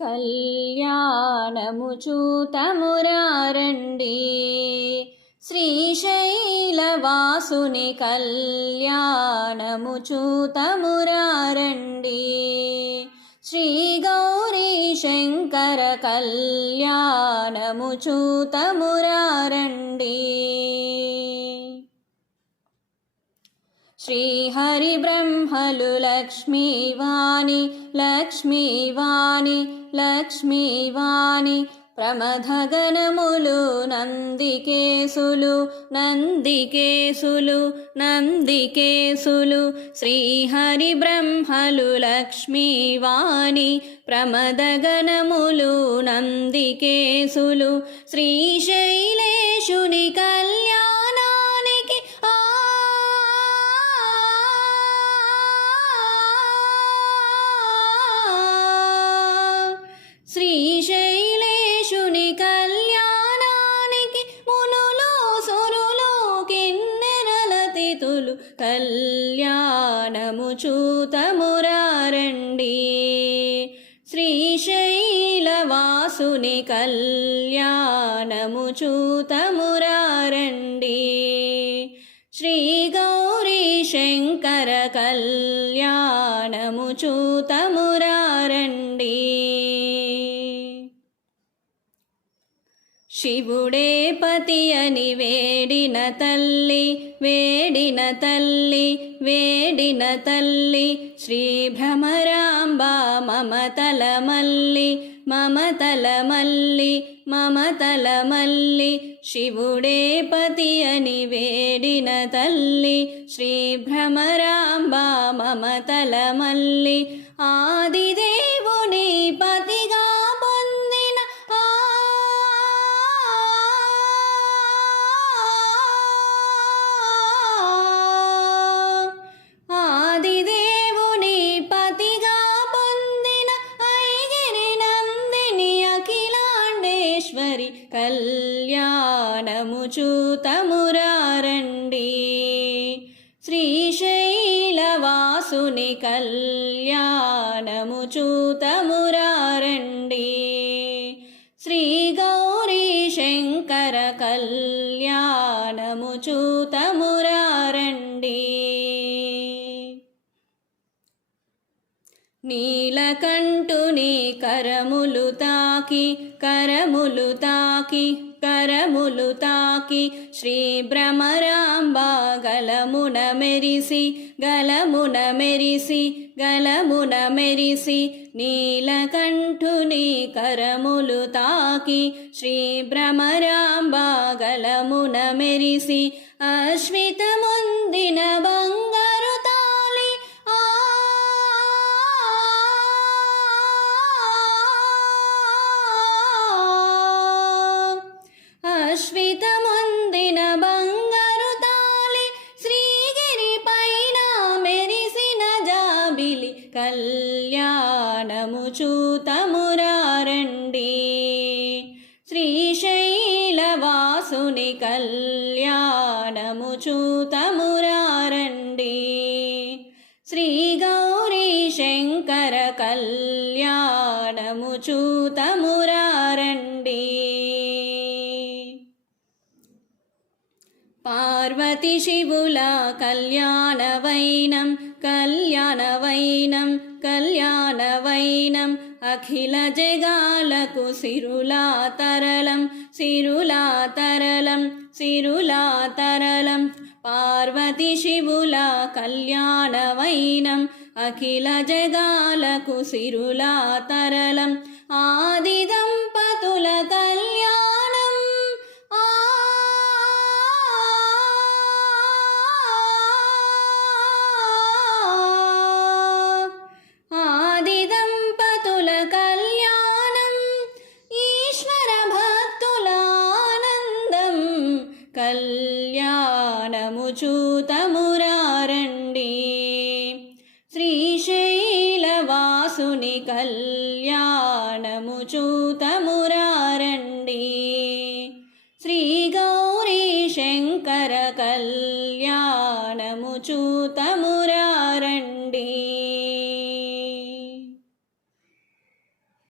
కళ్యాణము చూతమురారండి. శ్రీశైలవాసుని కళ్యాణము చూతమురారండి. శ్రీ గౌరీ శంకర కళ్యాణము చూతమురారండి. శ్రీహరి బ్రహ్మలు లక్ష్మీవాణి లక్ష్మీవాణి లక్ష్మీవాణి ప్రమథగణములు నందికేశులు నందికేశులు నందికేశులు శ్రీహరి బ్రహ్మలు లక్ష్మీవాణి ప్రమదగణములు నందికేశులు శ్రీశైలే చూతమురారండి. శ్రీశైలవాసుని కళ్యాణము చూతమురారండి. శ్రీ గౌరీ శంకర కళ్యాణము చూతము శివుడే పతి అని వేడిన తల్లి వేడిన తల్లి వేడిన తల్లి. శ్రీ భ్రమరాంబ మమతల మల్లి మమతల మల్లి మమతల మల్లి. శివుడే పతి అని వేడిన తల్లి శ్రీ భ్రమరాంబ మమతల మల్లి. ఆదిదే కళ్యాణము చూతమురారండి. శ్రీశైలవాసుని కళ్యాణము చూతమురారండి. శ్రీ గౌరీ శంకర కళ్యాణము చూతమురారండి నీలకంఠుని కరములు తాకి కరములు తాకి కరములు తాకి శ్రీ భ్రమరాంబ గలమున మెరిసి గలమున మెరిసి గలమున మెరిసి నీలకంఠుని కరములు తాకి శ్రీ భ్రమరాంబ గలమున మెరిసి అశ్వితముందిన బంగ అశ్వితమందిన బంగారు తాలి శ్రీగిరి పైన మెరిసిన జాబిలి కళ్యాణము చూతమురారండి. శ్రీశైలవాసుని కళ్యాణము చూతమురారండి. శ్రీ గౌరీ శంకర కళ్యాణము చూతమురారండి. పార్వతి శివుల కళ్యాణవైనం కళ్యాణవైనం కళ్యాణవైనం. అఖిల జగాలకు సిరులా తరలం సిరులా తరలం సిరులా తరలం. పార్వతి శివుల కళ్యాణవైనం అఖిల జగాలకు సిరులా తరలం. ఆది దంపతుల కళ్యాణ కళ్యాణము చూతమురారండి శ్రీశైలవాసుని కళ్యాణము చూతమురారండి శ్రీ గౌరీ శంకర కళ్యాణము చూతము